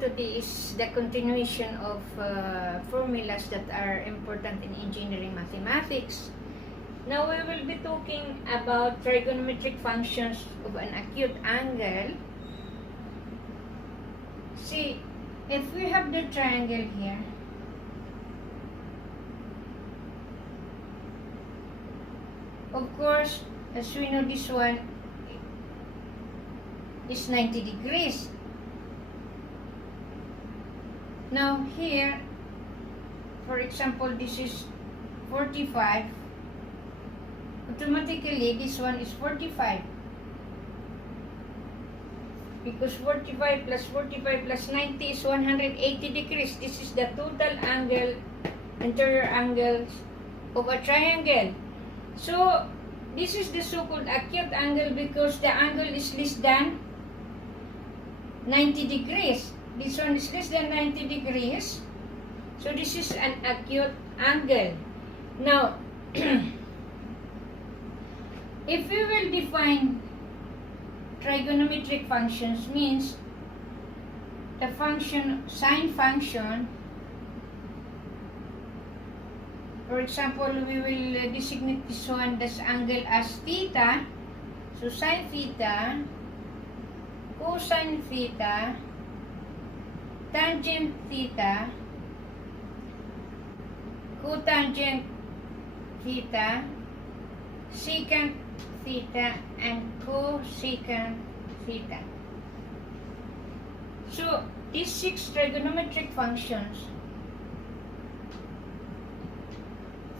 today is the continuation of formulas that are important in engineering mathematics. Now we will be talking about trigonometric functions of an acute angle. See, if we have the triangle here, of course, as we know, this one is 90 degrees. Now here, for example, this is 45. Automatically, this one is 45. Because 45 plus 45 plus 90 is 180 degrees. This is the total angle, interior angle of a triangle. So, this is the so-called acute angle because the angle is less than 90 degrees. This one is less than 90 degrees. So, this is an acute angle. Now, if we will define trigonometric functions, means the function, sine function, for example, we will designate this one, this angle as theta. So, sine theta, cosine theta, tangent theta, cotangent theta, secant theta, and cosecant theta. So, these 6 trigonometric functions,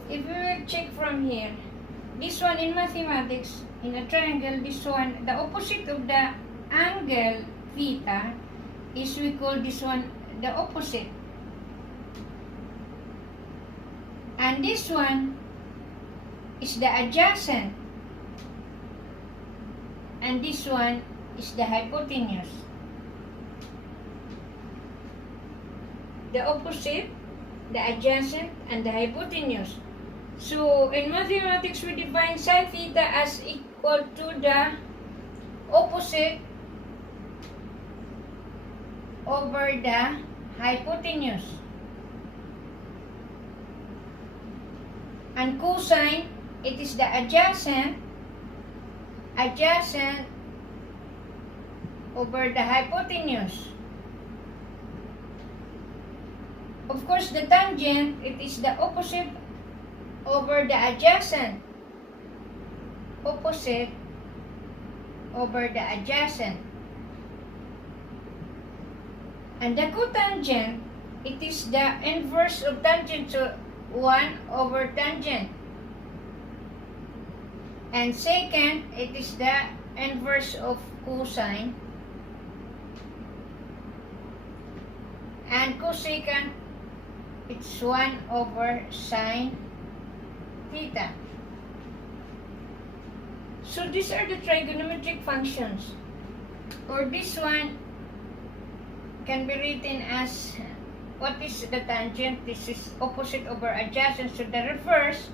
if we will check from here, this one in mathematics, in a triangle, this one, the opposite of the angle theta is, we call this one the opposite. And this one is the adjacent. And this one is the hypotenuse. The opposite, the adjacent, and the hypotenuse. So, in mathematics, we define sine theta as equal to the opposite over the hypotenuse. And cosine, it is the adjacent over the hypotenuse. Of course, the tangent, it is the opposite over the adjacent. Opposite over the adjacent. And the cotangent, it is the inverse of tangent, so 1 over tangent. And secant, it is the inverse of cosine. And cosecant, it's 1 over sine theta. So these are the trigonometric functions. Or this one can be written as, what is the tangent? This is opposite over adjacent. So the reverse,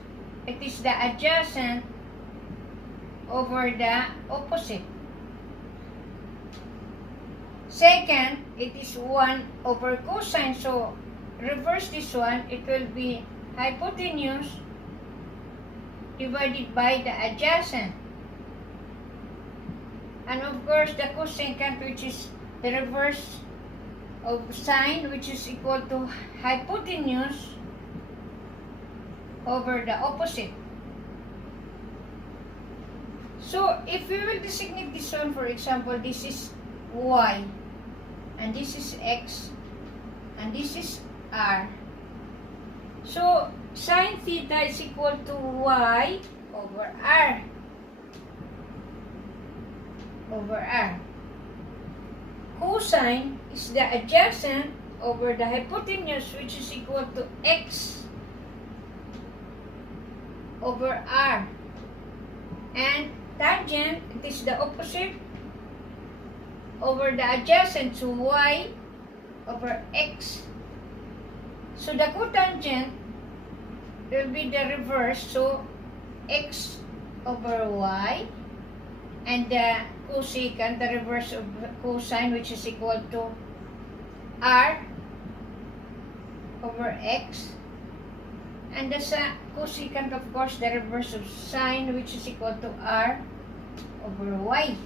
it is the adjacent over the opposite. Second, it is 1 over cosine. So, reverse this one, it will be hypotenuse divided by the adjacent. And of course, the cosecant, which is the reverse of sine, which is equal to hypotenuse over the opposite. So, if we will designate this one, for example, this is y, and this is x, and this is r. So, sine theta is equal to y over r. Over r. Cosine is the adjacent over the hypotenuse, which is equal to x over r. And tangent, it is the opposite over the adjacent, so y over x. So the cotangent will be the reverse, so x over y, and the cosecant, the reverse of cosine, which is equal to r over x, and the cosecant, of course, the reverse of sine, which is equal to r over y.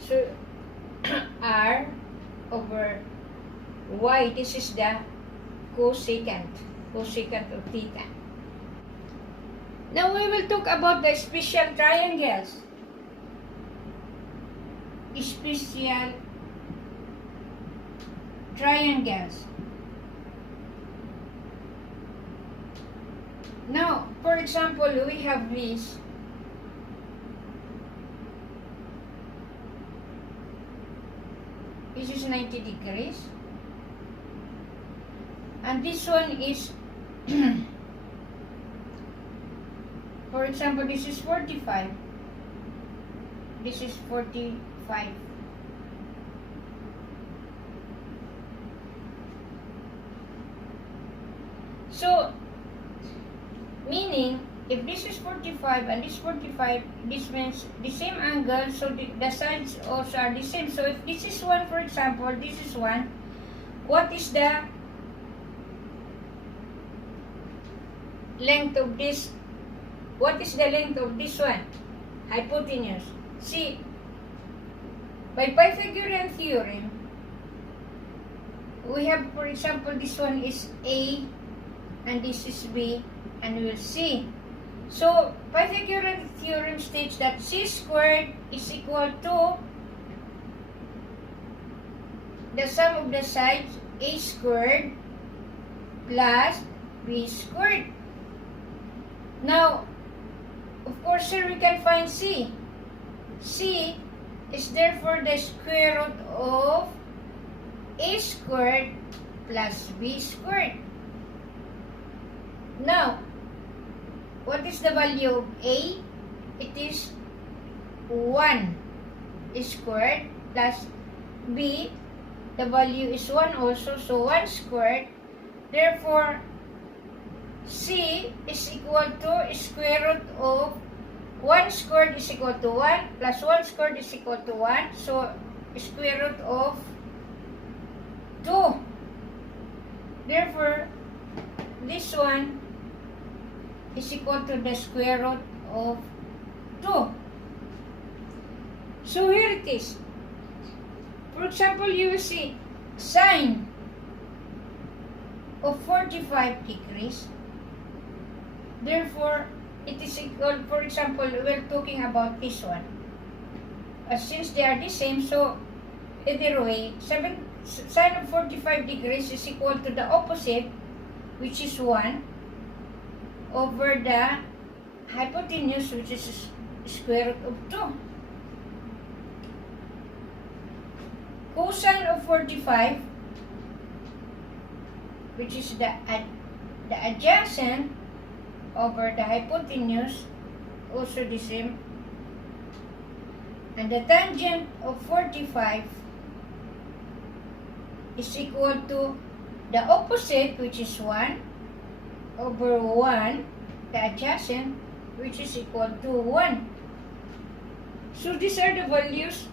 So r over y, this is the cosecant of theta. Now we will talk about the special triangles. Special triangles. Now, for example, we have this. This is 90 degrees. And this one is, for example, this is 45. This is 45. So, meaning, if this is 45 and this 45, this means the same angle, so the sides also are the same. So, if this is 1, for example, this is 1, what is the length of this? What is the length of this one? Hypotenuse. See, by Pythagorean theorem, we have, for example, this one is A and this is B, and we will see. So, Pythagorean theorem states that c squared is equal to the sum of the sides a squared plus b squared. Now, of course, here we can find c. C is therefore the square root of a squared plus b squared. Now, what is the value of a? It is 1 squared plus b. The value is 1 also, so 1 squared. Therefore, c is equal to square root of 1 squared is equal to 1 plus 1 squared is equal to 1. So, square root of 2. Therefore, this one is equal to the square root of 2. So, here it is. For example, you will see sine of 45 degrees. Therefore, it is equal, for example, we're talking about this one. Since they are the same, so either way, sine of 45 degrees is equal to the opposite, which is 1, over the hypotenuse, which is square root of 2. Cosine of 45, which is the adjacent over the hypotenuse, also the same. And the tangent of 45 is equal to the opposite, which is 1, over 1, the adjacent, which is equal to 1. So these are the values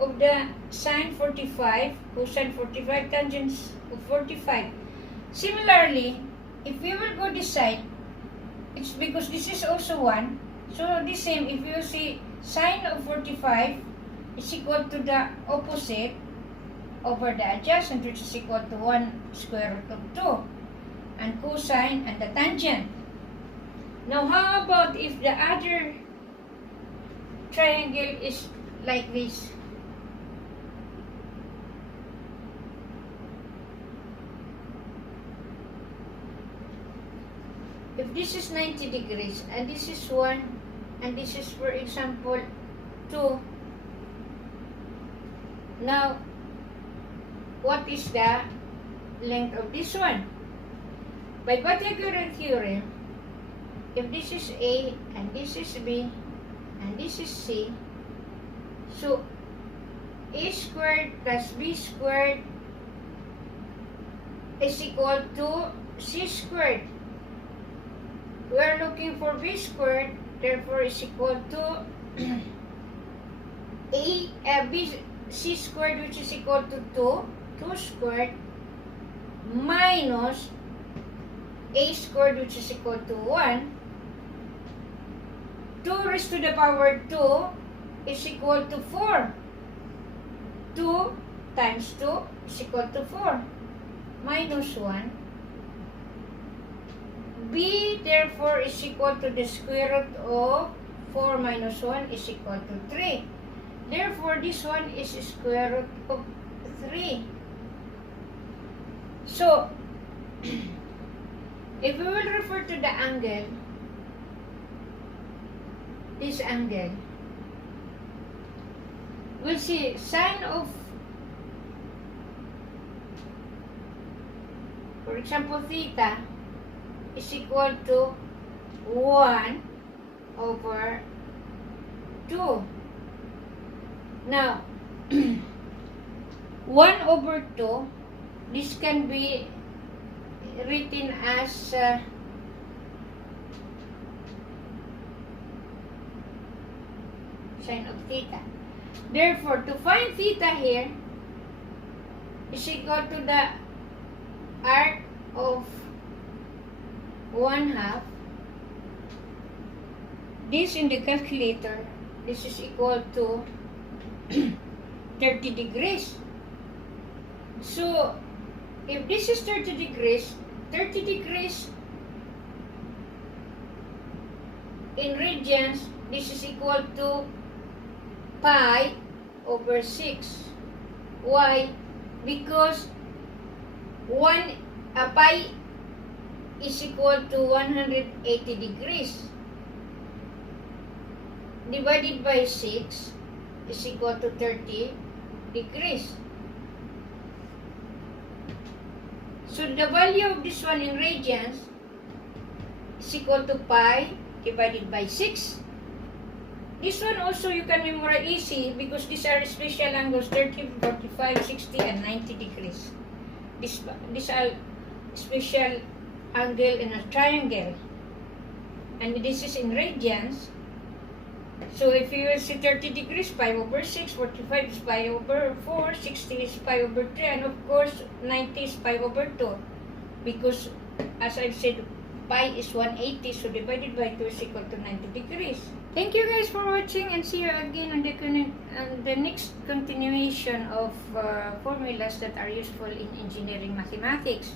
of the sine 45, cosine 45, tangents of 45. Similarly, if we will go this side, it's because this is also 1. So the same, if you see sine of 45 is equal to the opposite over the adjacent, which is equal to 1 square root of 2. And cosine and the tangent. Now, how about if the other triangle is like this? If this is 90 degrees and this is 1 and this is, for example, 2. Now, what is the length of this one? By Pythagorean theorem, if this is A and this is B and this is C, so A squared plus B squared is equal to C squared. We are looking for B squared, therefore is equal to C squared, which is equal to 2. 2 squared minus a squared, which is equal to 1. 2 raised to the power 2 is equal to 4. 2 times 2 is equal to 4 minus 1. B therefore is equal to the square root of 4 minus 1 is equal to 3. Therefore, this one is square root of 3. So, if we will refer to the angle, this angle, we'll see sine of, for example, theta is equal to 1 over 2. Now, 1 over 2, this can be written as sine of theta. Therefore, to find theta here is equal to the arc of 1/2. This in the calculator, this is equal to 30 degrees. So, if this is 30 degrees, 30 degrees in radians, this is equal to pi over 6. Why? Because pi is equal to 180 degrees. Divided by 6 is equal to 30 degrees. So the value of this one in radians is equal to pi divided by 6. This one also you can memorize easy because these are special angles 30, 45, 60, and 90 degrees. These are special angle in a triangle. And this is in radians. So if you will see 30 degrees, pi over 6, 45 is pi over 4, 60 is pi over 3, and of course 90 is pi over 2. Because as I've said, pi is 180, so divided by 2 is equal to 90 degrees. Thank you guys for watching, and see you again on the next continuation of formulas that are useful in engineering mathematics.